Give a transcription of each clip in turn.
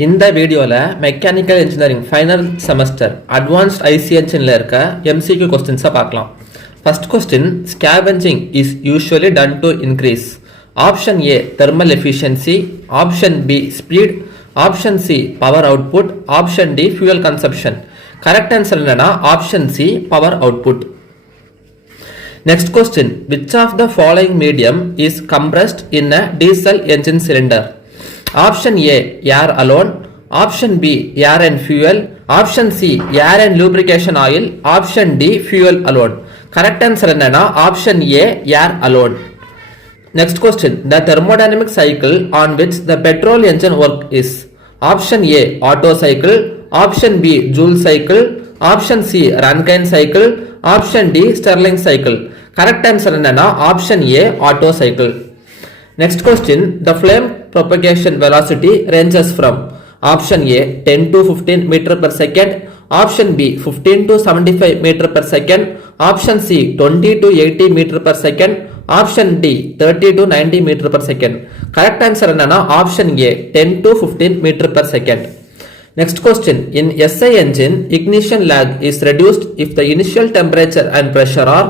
இந்த வீடியோவில் mechanical engineering final semester advanced IC என்ஜினில் இருக்க எம்சிக்யூ கொஸ்டின்ஸை பார்க்கலாம். First question, scavenging is usually done to increase option A thermal efficiency, option B speed, option C power output, option D fuel consumption. Correct answer என்னன்னா option C power output. Next question, which of the following medium is compressed in a diesel engine cylinder? Option A air alone, option B air and fuel, option C air and lubrication oil, option D fuel alone. Correct answer என்னன்னா option A air alone. Next question, the thermodynamic cycle on which the petrol engine work is? Option A Otto cycle, option B Joule cycle, option C Rankine cycle, option D Stirling cycle. Correct answer என்னன்னா option A Otto cycle. Next question, the flame propagation velocity ranges from option A 10 to 15 meter per second, option B 15 to 75 meter per second, option C 20 to 80 meter per second, option D 30 to 90 meter per second. Correct answer என்னன்னா option A 10 to 15 meter per second. Next question, in SI engine ignition lag is reduced if the initial temperature and pressure are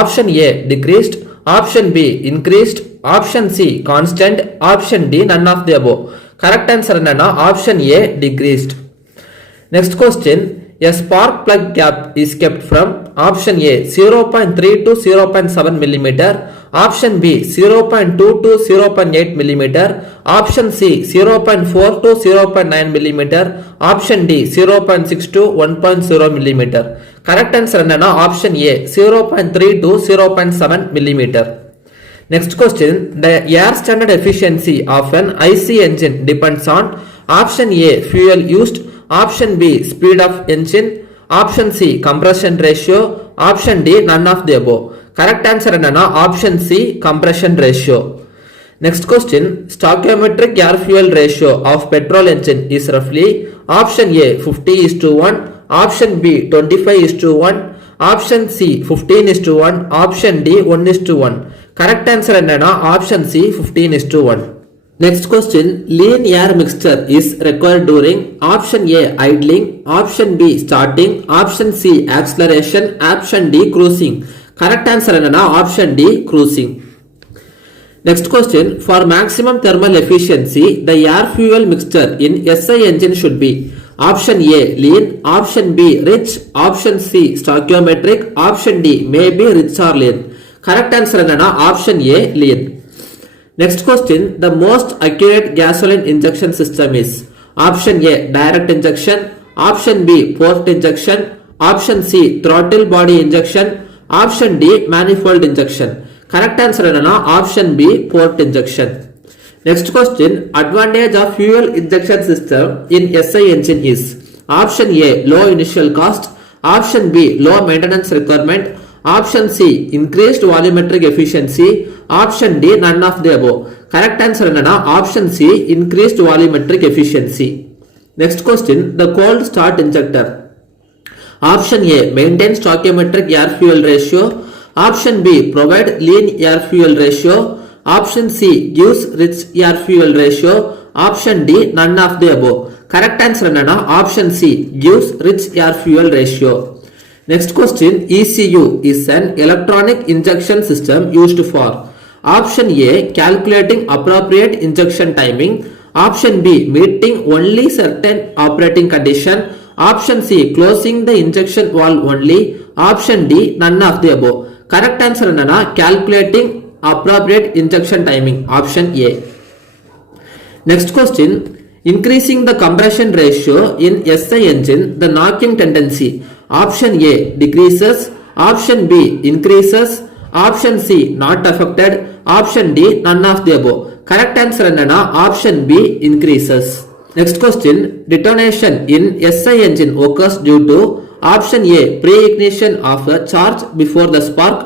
option A decreased, option B increased, option C constant, option D none of the above. Correct answer என்னன்னா option A decreased. Next question, a spark plug gap is kept from option A 0.3 to 0.7 millimeter, option B 0.2 to 0.8 millimeter, option C 0.4 to 0.9 millimeter, option D 0.6 to 1.0 millimeter. Correct answer என்னன்னா option A 0.3 to 0.7 millimeter. Next question, the air standard efficiency of an IC engine depends on option A fuel used, option B speed of engine, option C compression ratio, option D none of the above. Correct answer என்னன்னா option C compression ratio. Next question, stoichiometric air fuel ratio of petrol engine is roughly option A 50:1, option B 25:1, option C 15:1, option D 1:1. Correct answer என்னன்னா option C 15:1. Next question, lean air mixture is required during option A idling, option B starting, option C acceleration, option D cruising. Correct answer என்னன்னா option D cruising. Next question, for maximum thermal efficiency the air fuel mixture in SI engine should be option A lean, option B rich, option C stoichiometric, option D maybe rich or lean. Correct answer என்னன்னா option A lean. Next question, the most accurate gasoline injection system is option A direct injection, option B port injection, option C throttle body injection, option D manifold injection. Correct answer என்னன்னா option B port injection. Next question, advantage of fuel injection system in SI engine is option A low initial cost, option B low maintenance requirement, option C increased volumetric efficiency, option D none of the above. Correct answer என்னன்னா option C increased volumetric efficiency. Next question, the cold start injector option A maintain stoichiometric air fuel ratio, option B provide lean air fuel ratio, option C gives rich air fuel ratio, option D none of the above. Correct answer என்னன்னா option C gives rich air fuel ratio. Next question, ECU is an electronic injection system used for option A calculating appropriate injection timing, option B meeting only certain operating condition, option C closing the injection valve only, option D none of the above. Correct answer என்னன்னா calculating appropriate injection timing, option A. Next question, increasing the compression ratio in SI engine the knocking tendency option A decreases, option B increases, option C not affected, option D none of the above. Correct answer என்னன்னா option B increases. Next question, detonation in SI engine occurs due to option A pre-ignition of the charge before the spark,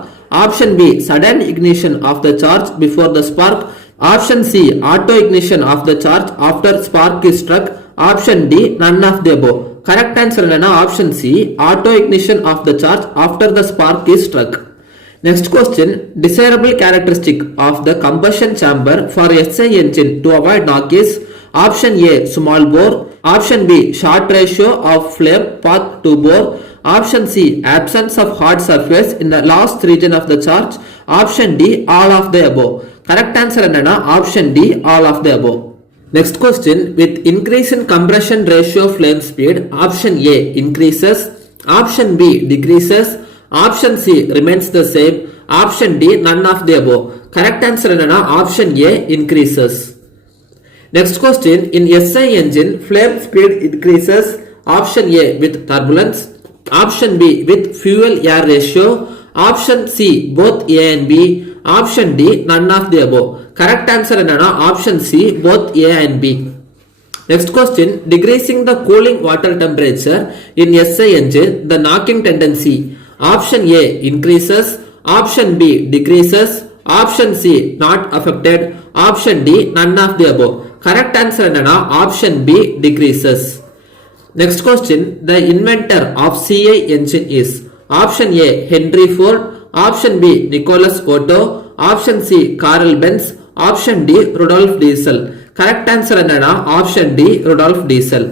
option B sudden ignition of the charge before the spark, option C auto ignition of the charge after spark is struck, option D none of the above. Correct answer என்னன்னா option C auto ignition of the charge after the spark is struck. Next question, desirable characteristic of the combustion chamber for SI engine to avoid knock is Option A, small bore. Option B, short ratio of flame path to bore. Option C, absence of hard surface in the last region of the charge. Option D, all of the above. Correct answer என்னன்னா option D, all of the above. Next question, with increase in compression ratio flame speed, option A increases, option B decreases, option C remains the same, option D none of the above. Correct answer என்னன்னா option A increases. Next question, in SI engine flame speed increases, option A with turbulence, option B with fuel air ratio, option C both A and B, option D none of the above. Correct answer என்னன்னா option C both A and B. Next question, decreasing the cooling water temperature in SI engine, the knocking tendency. Option A increases, option B decreases, option C not affected, option D none of the above. Correct answer என்னன்னா option B decreases. Next question, the inventor of CI engine is. Option A Henry Ford, option B Nicholas Otto, option C Carl Benz, option D Rudolf Diesel. Correct answer என்னன்னா option D Rudolf Diesel.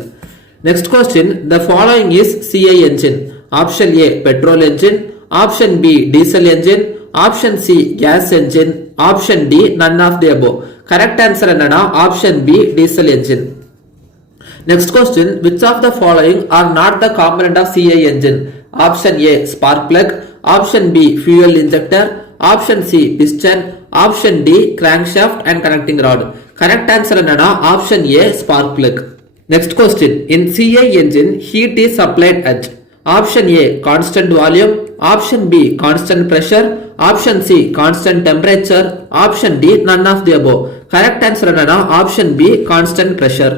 Next question, the following is CI engine. Option A petrol engine, option B diesel engine, option C gas engine, option D none of the above. Correct answer என்னன்னா option B diesel engine. Next question, which of the following are not the component of CI engine? Option A spark plug, option B fuel injector, option C piston, option D crankshaft and connecting rod. Correct answer என்னன்னா option A spark plug. Next question, in CI engine heat is supplied at. Option A constant volume, option B constant pressure, option C constant temperature, option D none of the above. Correct answer என்னன்னா option B constant pressure.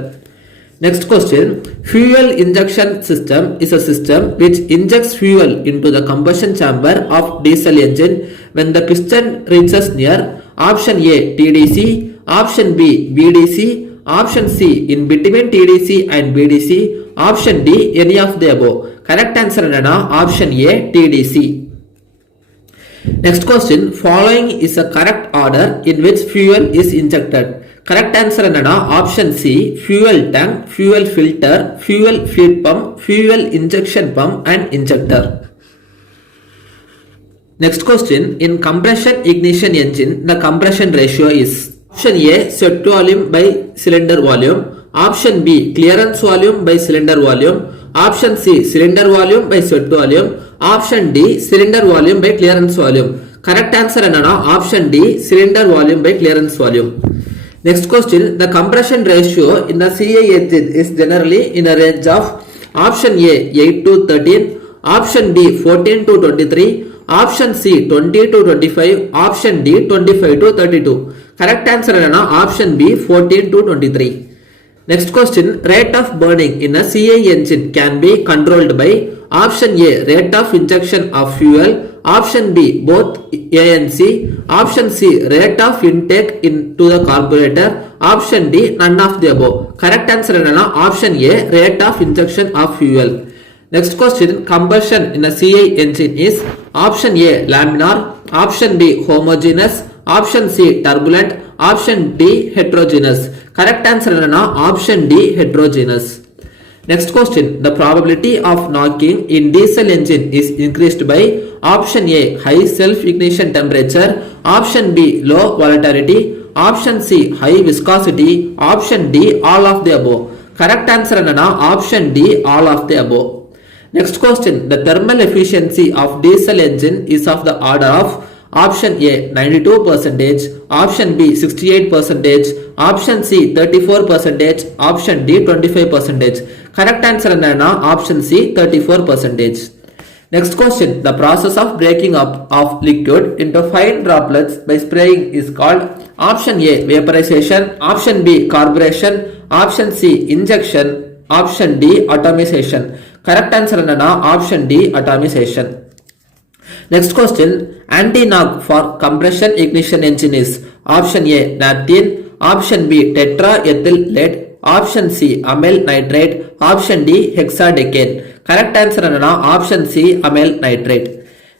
Next question, fuel injection system is a system which injects fuel into the combustion chamber of diesel engine when the piston reaches near. Option A TDC, option B BDC, option C in between TDC and BDC, option D any of the above. Correct answer என்னன்னா option A TDC. Next question, following is a correct order in which fuel is injected. Correct answer என்னன்னா option C fuel tank, fuel filter, fuel feed pump, fuel injection pump and injector. Next question, in compression ignition engine the compression ratio is. Option A set volume by cylinder volume, option B clearance volume by cylinder volume, option C cylinder volume by set volume, option D cylinder volume by clearance volume. Correct answer என்னன்னா option D cylinder volume by clearance volume. Next question, the compression ratio in the CI engine is generally in a range of option A 8 to 13, option B 14 to 23, option C 20 to 25, option D 25 to 32. Correct answer என்னன்னா option B 14 to 23. Next question, rate of burning in a CI engine can be controlled by. Option A rate of injection of fuel, option B both A and C, option C rate of intake into the carburetor, option D none of the above. Correct answer என்னன்னா option A rate of injection of fuel. Next question, combustion in a CI engine is. Option A laminar, option B homogeneous, option C turbulent, option D heterogeneous. Correct answer என்னன்னா option D heterogeneous. Next question, the probability of knocking in diesel engine is increased by. Option A high self ignition temperature, option B low volatility, option C high viscosity, option D all of the above. Correct answer என்னன்னா option D all of the above. Next question, the thermal efficiency of diesel engine is of the order of. Option A 92%, option B 68%, option C 34%, option D 25%. Correct answer என்னன்னா option C 34%. Next question, the process of breaking up of liquid into fine droplets by spraying is called. Option A vaporization, option B carburation, option C injection, option D atomization. Correct answer என்னன்னா option D atomization. Next question, anti-knock for compression ignition engine is. Option A naphthalene, option B tetraethyl lead, option C amyl nitrate, option D hexadecane. Correct answer என்னன்னா option C amyl nitrate.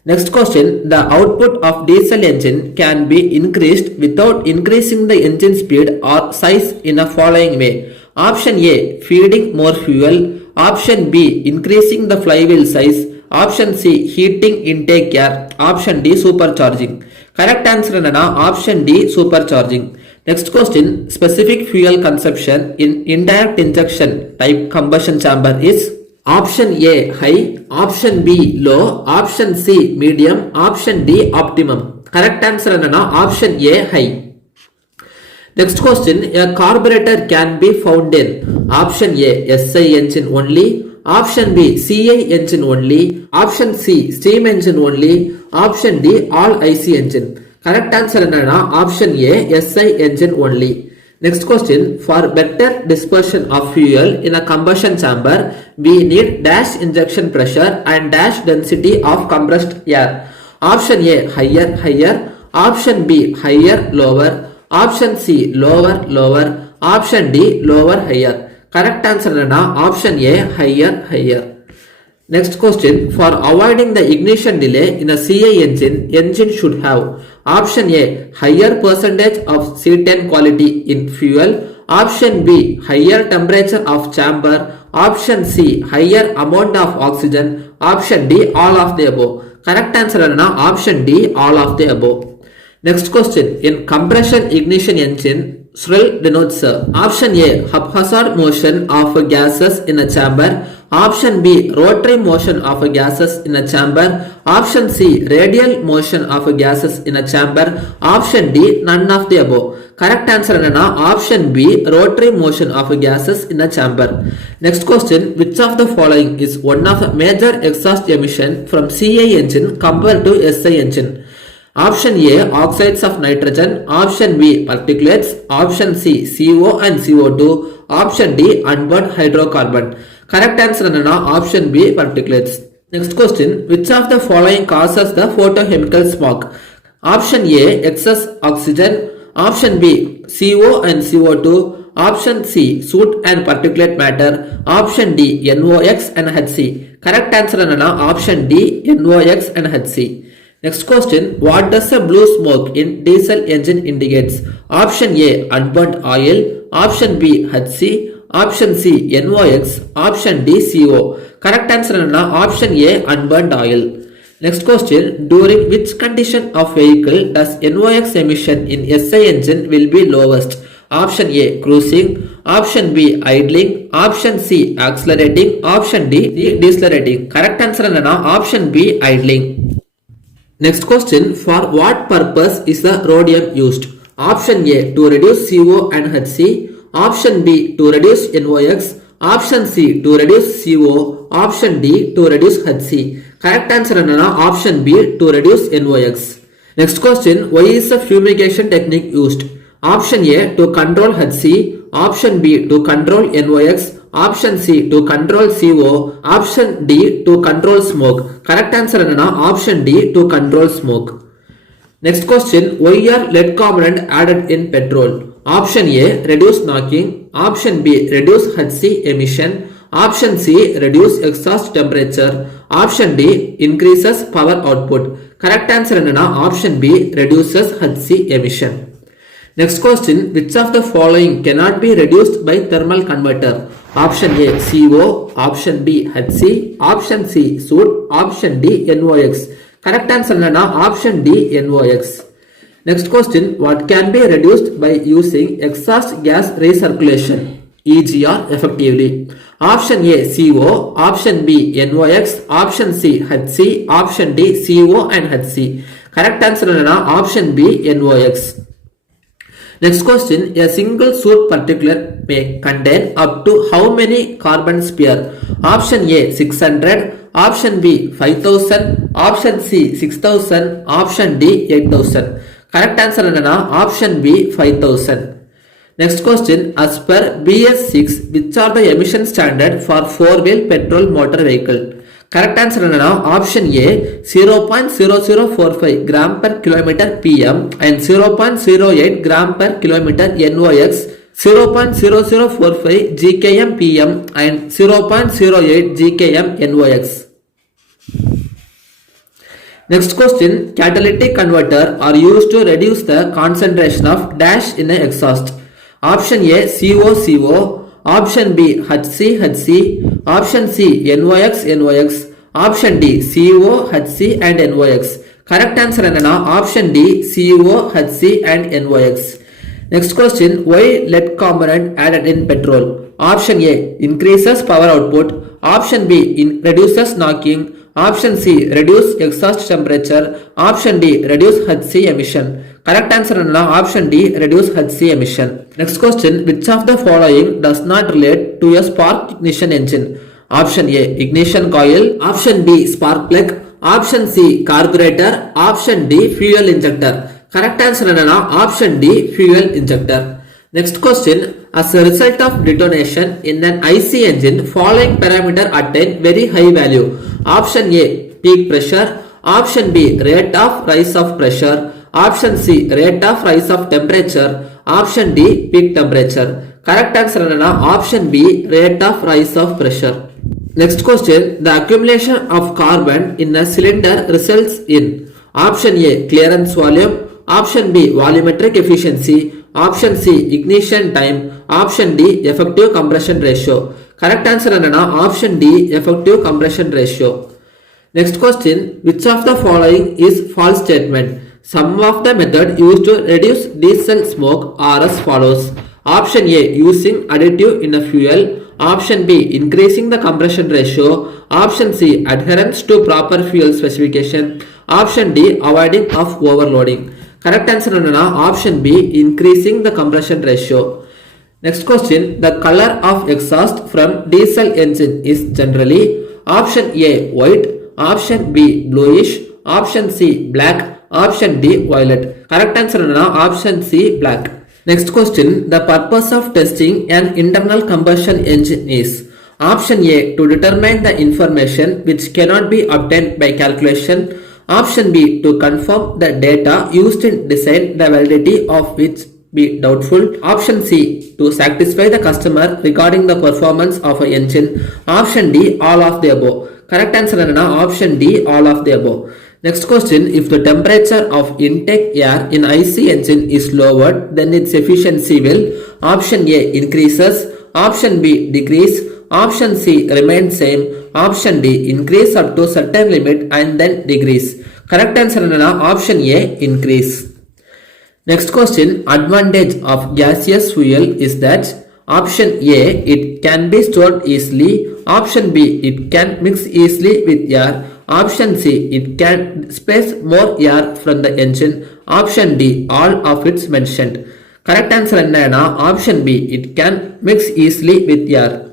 Next question, the output of diesel engine can be increased without increasing the engine speed or size in the following way. Option A, feeding more fuel. Option B, increasing the flywheel size. Option C, heating intake air. Option D, supercharging. Correct answer is option D, supercharging. Next question, specific fuel consumption in indirect injection type combustion chamber is option A, high. Option B, low. Option C, medium. Option D, optimum. Correct answer is option A, high. Next question, a carburetor can be found in option A, SI engine only. Option B, CI engine only. Option C, steam engine only. Option D, all IC engine. Correct answer is option A, SI engine only. Next question, for better dispersion of fuel in a combustion chamber, we need dash injection pressure and dash density of compressed air. Option A, higher. Option B, higher, lower. Option C, lower. Option D, lower, higher. Correct answer is option A, higher. Next question, for avoiding the ignition delay in a CI engine should have option A, higher percentage of C10 quality in fuel. Option B, higher temperature of chamber. Option C, higher amount of oxygen. Option D, all of the above. Correct answer is option D, all of the above. Next question, in compression ignition engine, SRIL denotes option A, haphazard motion of gases in a chamber. Option B, rotary motion of gases in a chamber. Option C, radial motion of gases in a chamber. Option D, none of the above. Correct answer is option B, rotary motion of gases in a chamber. Next question, which of the following is one of the major exhaust emission from CI engine compared to SI engine? Option A, oxides of nitrogen. Option B, particulates. Option C, CO and CO2. Option D, unburned hydrocarbon. Correct answer is option B, particulates. Next question, which of the following causes the photochemical smog? Option A, excess oxygen. Option B, CO and CO2. Option C, soot and particulate matter. Option D, NOx and HC. Correct answer is option D, NOx and HC. Next question, what does a blue smoke in diesel engine indicates? Option A, unburnt oil. Option B, HC. Option C, NOx. Option D, CO. Correct answer is option A, unburnt oil. Next question, during which condition of vehicle does NOx emission in SI engine will be lowest? Option A, cruising. Option B, idling. Option C, accelerating. Option D, decelerating. Correct answer is option B, idling. Next question, for what purpose is the rhodium used? Option A, to reduce CO and HC. Option B, to reduce NOx. Option C, to reduce CO. Option D, to reduce HC. Correct answer is option B, to reduce NOx. Next question, why is the fumigation technique used? Option A, to control HC. Option B, to control NOx. Option C, to control CO. Option D, to control smoke. Correct answer is option D, to control smoke. Next question, why are lead component added in petrol? Option A, reduce knocking. Option B, reduce HC emission. Option C, reduce exhaust temperature. Option D, increases power output. Correct answer is option B, reduces HC emission. Next question, which of the following cannot be reduced by thermal converter? Option A, CO. Option B, HC. Option C, soot. Option D, NOx. Correct answer is option D, NOx. Next question, what can be reduced by using exhaust gas recirculation, EGR, effectively? Option A, CO. Option B, NOx. Option C, HC. Option D, CO and HC. Correct answer is option B, NOx. Next question, a single soot particulate may contain up to how many carbon sphere? Option A, 600. Option B, 5000. Option C, 6000. Option D, 8000. Correct answer is option B, 5000. Next question, as per BS6, which are the emission standard for 4-wheel petrol motor vehicle? Correct answer is option A, 0.0045 gram per kilometer PM and 0.08 gram per kilometer NOx, 0.0045 GKM PM and 0.08 GKM NOx. Next question, catalytic converter are used to reduce the concentration of dash in an exhaust. Option A CO, option B HC, option C NOx, option D CO, HC and NOx. Correct answer is option D CO, HC and NOx. Next question, why lead component added in petrol? Option A increases power output, option B reduces knocking, option C reduce exhaust temperature, option D reduce HC emission. Correct answer is option D reduce HC emission. Next question, which of the following does not relate to a spark ignition engine? Option A ignition coil, option B spark plug, option C carburetor, option D fuel injector. Correct answer is option D fuel injector. Next question, as a result of detonation in an IC engine, following parameter attain very high value. Option A peak pressure, option B rate of rise of pressure, option C rate of rise of temperature, option D peak temperature. Correct answer is option B rate of rise of pressure. Next question, the accumulation of carbon in a cylinder results in option A clearance volume, option B volumetric efficiency, option C ignition time, option D effective compression ratio. Correct answer is option D effective compression ratio. Next question, which of the following is false statement? Some of the method used to reduce diesel smoke are as follows. Option A using additive in a fuel, option B increasing the compression ratio, option C adherence to proper fuel specification, option D avoiding of overloading. Correct answer is option B increasing the compression ratio. Next question, the color of exhaust from diesel engine is generally option A white, option B bluish, option C black, option D violet. Correct answer is option C black. Next question, the purpose of testing an internal combustion engine is option A to determine the information which cannot be obtained by calculation, option B to confirm the data used in design the validity of which be doubtful, option C to satisfy the customer regarding the performance of an engine, option D all of the above. Correct answer is option D all of the above. Next question, if the temperature of intake air in IC engine is lowered, then its efficiency will option A increases, option B decrease, option C remain same, option D increase up to certain limit and then decrease. Correct answer is option A increase. Next question, advantage of gaseous fuel is that option A it can be stored easily, option B it can mix easily with air, option C it can space more air from the engine, option D all of its mentioned. Correct answer is option B it can mix easily with air.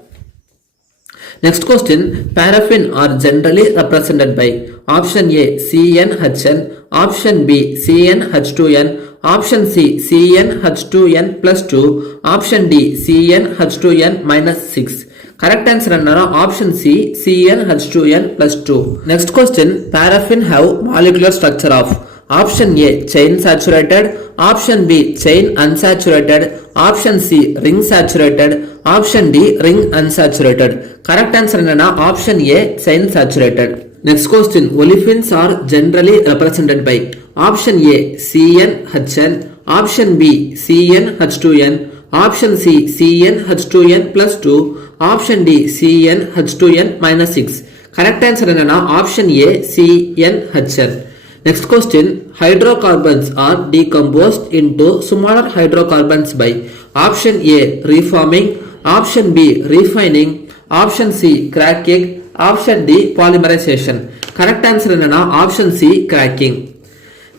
Next question, paraffin are generally represented by option A CnHn, option B CnH2n, option C CnH2n plus 2, option D CnH2n minus 6. Correct answer is option C CnH2n plus 2. Next question, paraffin have molecular structure of option A chain saturated, option B chain unsaturated, option C ring saturated, option D ring unsaturated. Correct answer is option A chain saturated. Next question, olefins are generally represented by option A CnHn, option B CnH2n, option C CnH2n plus 2, option D CnH2n minus 6. Correct answer is option A CnHn. Next question, hydrocarbons are decomposed into smaller hydrocarbons by option A reforming, option B refining, option C cracking, option D polymerization. Correct answer is option C cracking.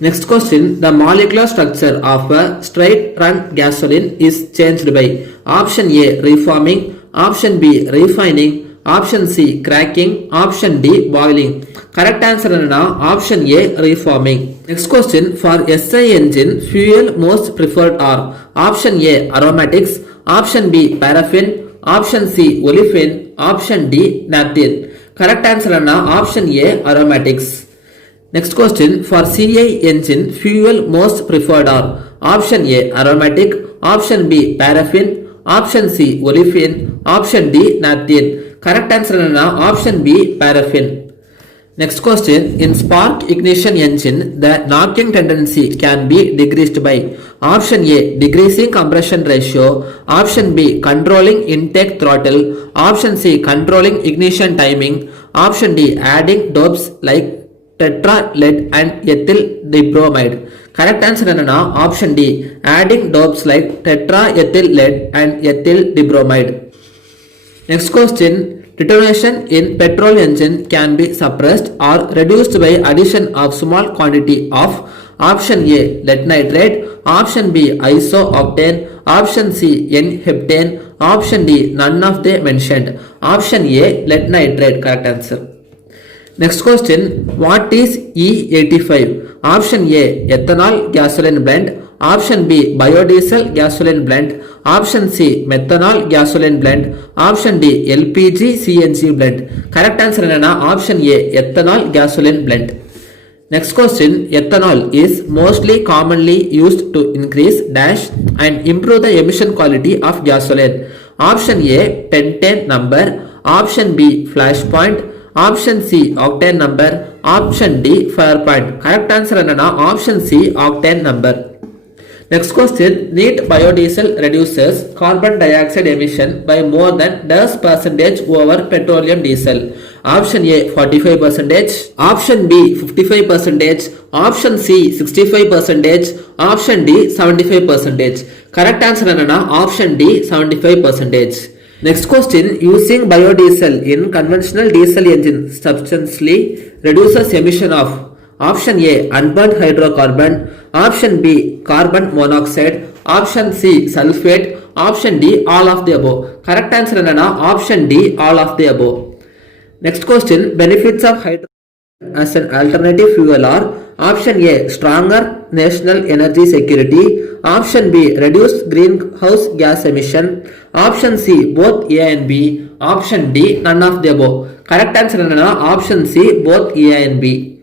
Next question, the molecular structure of a straight run gasoline is changed by option A reforming, option B refining, option C cracking, option D boiling. Correct answer is option A reforming. Next question, for SI engine fuel most preferred are option A aromatics, option B paraffin, option C olefin, option D naphthalene. Correct answer is option A aromatics. Next question, for CI engine fuel most preferred are option A aromatic, option B paraffin, option C olefin, option D naphthalene. Correct answer is option B paraffin. Next question, in spark ignition engine, the knocking tendency can be decreased by option A, decreasing compression ratio, option B, controlling intake throttle, option C, controlling ignition timing, option D, adding dopes like tetra lead and ethyl dibromide. Correct answer என்னன்னா option D, adding dopes like tetra ethyl lead and ethyl dibromide. Next question, detonation in petrol engine can be suppressed or reduced by addition of small quantity of option A, lead nitrate, option B, isooctane, option C, N-heptane, option D, none of the mentioned. Option A, lead nitrate, correct answer. Next question, what is E85? Option A, ethanol gasoline blend, option B, biodiesel gasoline blend, option C, methanol gasoline blend, option D, LPG CNG blend. Correct answer என்னன்னா option A, ethanol gasoline blend. Next question, ethanol is mostly commonly used to increase dash and improve the emission quality of gasoline. Option A, pentane number, option B, flash point, option C, octane number, option D, fire point. Correct answer என்னன்னா option C, octane number. Next question, neat biodiesel reduces carbon dioxide emission by more than does percentage over petroleum diesel. Option A, 45%, option B, 55%, option C, 65%, option D, 75%. Correct answer என்னன்னா option D, 75%. Next question, using biodiesel in conventional diesel engine substantially reduces emission of option A, unburnt hydrocarbon, option B, carbon monoxide, option C, sulfate, option D, all of the above. Correct answer என்னன்னா option D, all of the above. Next question, benefits of hydrogen as an alternative fuel are option A, stronger national energy security, option B, reduced greenhouse gas emission, option C, both A and B, option D, none of the above. Correct answer என்னன்னா option C, both A and B.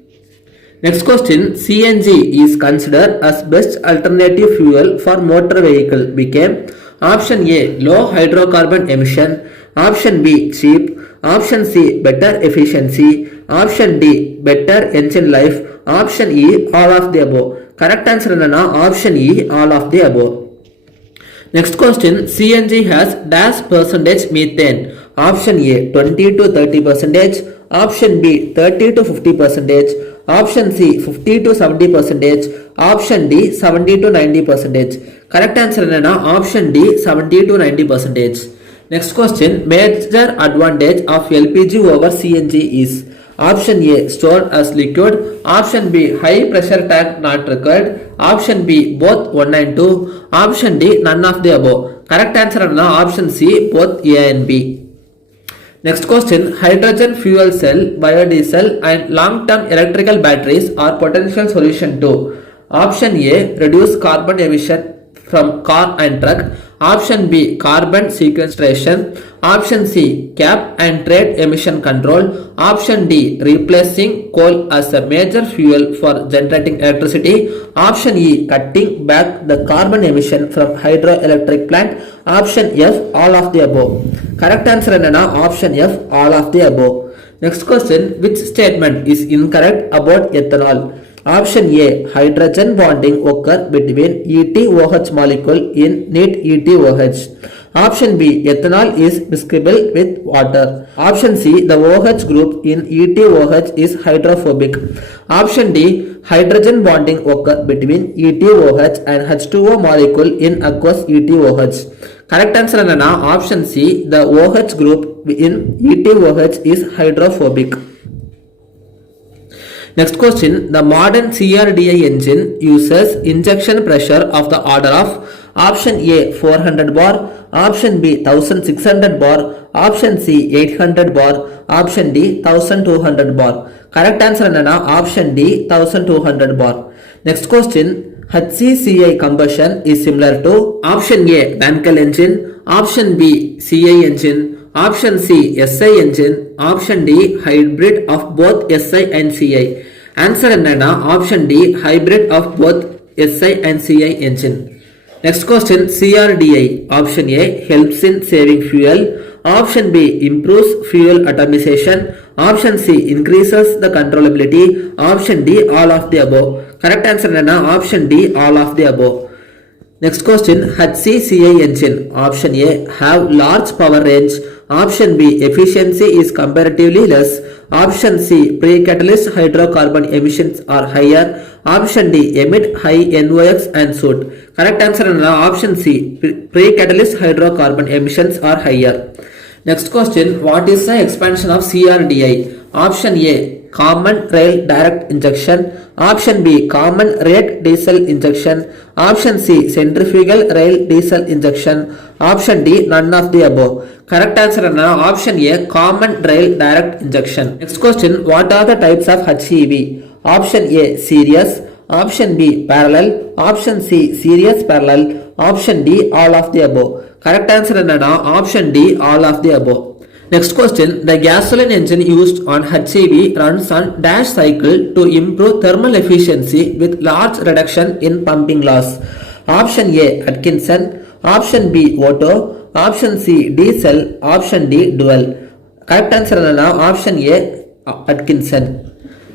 Next question, CNG is considered as best alternative fuel for motor vehicle became option A, low hydrocarbon emission, option B, cheap, option C, better efficiency, option D, better engine life, option E, all of the above. Correct answer என்னன்னா option E, all of the above. Next question, CNG has dash percentage methane. Option A, 20 to 30%, option B, 30 to 50%, option C, 50 to 70%, option D, 70 to 90%. Correct answer என்னன்னா option D, 70 to 90%. Next question, major advantage of LPG over CNG is option A, stored as liquid, option B, high pressure tank not required, option B, both 1 and 2, option D, none of the above. Correct answer என்னன்னா option C, both A and B. Next question, hydrogen fuel cell, biodiesel and long-term electrical batteries are potential solution to option A, reduce carbon emission from car and truck, option B, carbon sequestration, option C, cap and trade emission control, option D, replacing coal as a major fuel for generating electricity, option E, cutting back the carbon emission from hydroelectric plant, option F, all of the above. Correct answer என்னன்னா option F, all of the above. Next question, which statement is incorrect about ethanol? Option A, hydrogen bonding occur between ETOH molecule in neat ETOH. Option B, ethanol is miscible with water. Option C, the OH group in ETOH is hydrophobic. Option D, hydrogen bonding occur between ETOH and H2O molecule in aqueous ETOH. Correct answer என்னன்னா option C, the OH group in ETOH is hydrophobic. Next question, the modern CRDI engine uses injection pressure of the order of option A, 400 bar, option B, 1600 bar, option C, 800 bar, option D, 1200 bar. Correct answer என்னன்னா option D, 1200 bar. Next question, HCCI combustion is similar to option A, Wankel engine, option B, CI engine, option C, SI engine, option D, hybrid of both SI and CI. Answer என்னன்னா option D, hybrid of both SI and CI engine. Next question, CRDI. Option A, helps in saving fuel, Option B improves fuel atomization. Option C increases the controllability. Option D all of the above. Correct answer என்னன்னா option D all of the above. Next question, HCCI engine. Option A have large power range. Option B efficiency is comparatively less. Option C pre-catalyst hydrocarbon emissions are higher. Option D emit high NOx and soot. Correct answer is option C pre-catalyst hydrocarbon emissions are higher. Next question, what is the expansion of CRDI? Option A common rail direct injection. Option B common rate diesel injection. Option C centrifugal rail diesel injection. Option D none of the above. Correct answer is option A common rail direct injection. Next question, what are the types of HEV? Option A series. Option B parallel. Option C series parallel. Option D all of the above. Correct answer is option D all of the above. Next question, the gasoline engine used on HEV runs on dash cycle to improve thermal efficiency with large reduction in pumping loss. Option A Atkinson. Option B Otto. Option C diesel. Option D dual. Correct answer is option A Atkinson.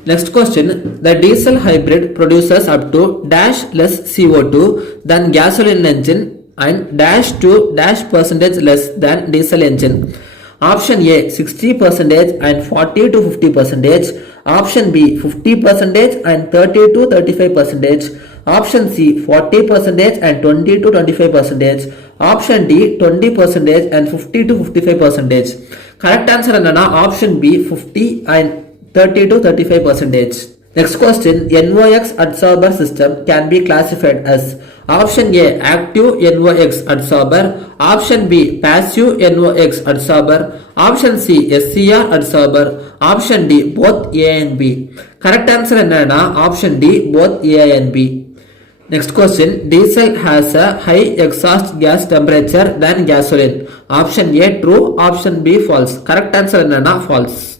Next question, the diesel hybrid produces up to dash less CO2 than gasoline engine and dash to dash percentage less than diesel engine. Option A 60% and 40 to 50%. Option B 50% and 30 to 35%. Option C 40% and 20 to 25%. Option D 20% and 50 to 55%. Correct answer is option B 50 and 30 to 35%. Next question, NOx adsorber system can be classified as option A active NOx adsorber. Option B passive NOx adsorber. Option C SCR adsorber. Option D both A and B. Correct answer is option D both A and B. Next question, diesel has a high exhaust gas temperature than gasoline. Option A true. Option B false. Correct answer is false.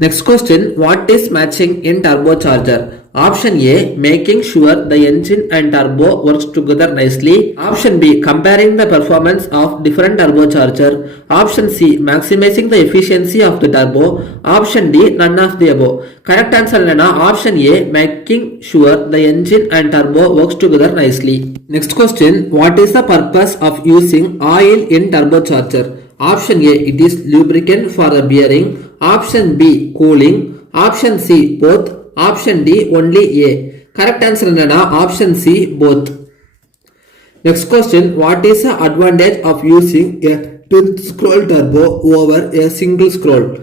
Next question, what is matching in turbocharger? Option A making sure the engine and turbo works together nicely. Option B comparing the performance of different turbocharger. Option C maximizing the efficiency of the turbo. Option D none of the above. Correct answer is option A making sure the engine and turbo works together nicely. Next question, what is the purpose of using oil in turbocharger? Option A it is lubricant for the bearing. Option B cooling. Option C both. Option D only A. Correct answer is option C both. Next question, what is the advantage of using a twin scroll turbo over a single scroll?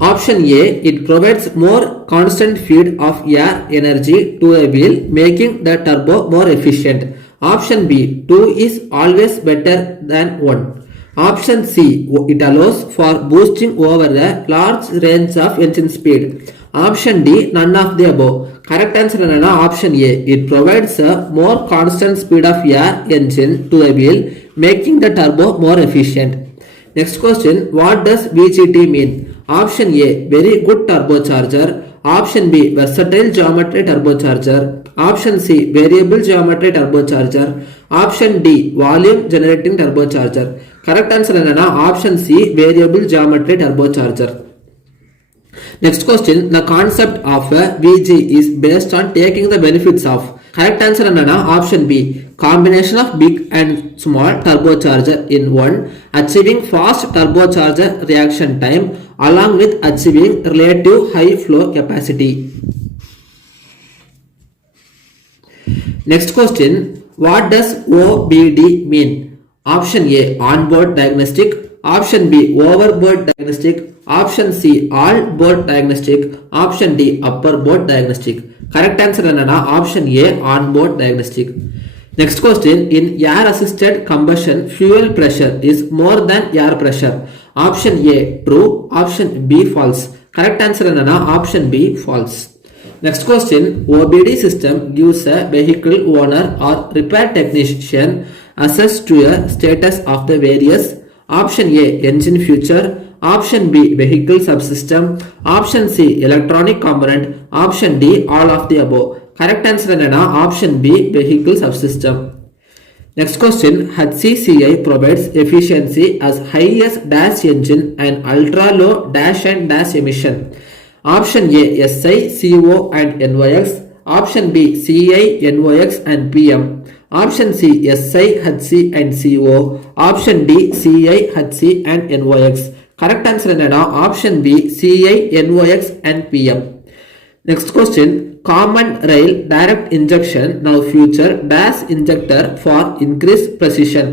Option A it provides more constant feed of air energy to a wheel, making the turbo more efficient. Option B 2 is always better than 1. Option C it allows for boosting over a large range of engine speed. Option D none of the above. Correct answer is option A it provides a more constant speed of air engine to a wheel, making the turbo more efficient. Next question, what does VGT mean? Option A very good turbocharger. Option B versatile geometry turbocharger. Option C variable geometry turbocharger. Option D volume generating turbocharger. Correct answer is option C variable geometry turbocharger. Next question, the concept of a VG is based on taking the benefits of. Correct answer is option B combination of big and small turbocharger in one, achieving fast turbocharger reaction time along with achieving relative high flow capacity. Next question, what does OBD mean? Option A onboard diagnostic. Option B overboard diagnostic. Option C all board diagnostic. Option D upper board diagnostic. Correct answer is option A onboard diagnostic. Next question, in air assisted combustion fuel pressure is more than air pressure. Option A true. Option B false. Correct answer is option B false. Next question, OBD system gives a vehicle owner or repair technician access to a status of the various. Option A engine feature. Option B vehicle subsystem. Option C electronic component. Option D all of the above. Correct answer is option B vehicle subsystem. Next question, HCCI provides efficiency as high as dash engine and ultra low dash and dash emission. Option A, SI, CO and NOx. Option B, CI, NOx and PM. Option C, SI, HC and CO. Option D, CI, HC and NOx. Correct answer என்னடா option B, CI, NOx and PM. Next question, common rail direct injection now future dash injector for increased precision.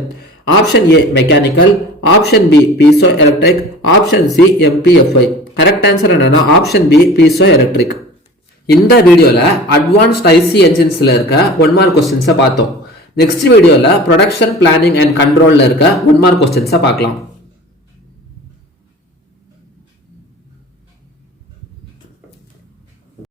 Option A, mechanical. Option B, piezoelectric. Option C, MPFI. Correct answer என்னன்னா option B, piezoelectric. இந்த வீடியோல advanced IC என்ஜின்ஸ்ல இருக்க 1 mark கொஸ்டின்ஸை பார்த்தோம். Next வீடியோல production planning and கண்ட்ரோல்ல இருக்க 1 mark கொஸ்டின்ஸை பார்க்கலாம்.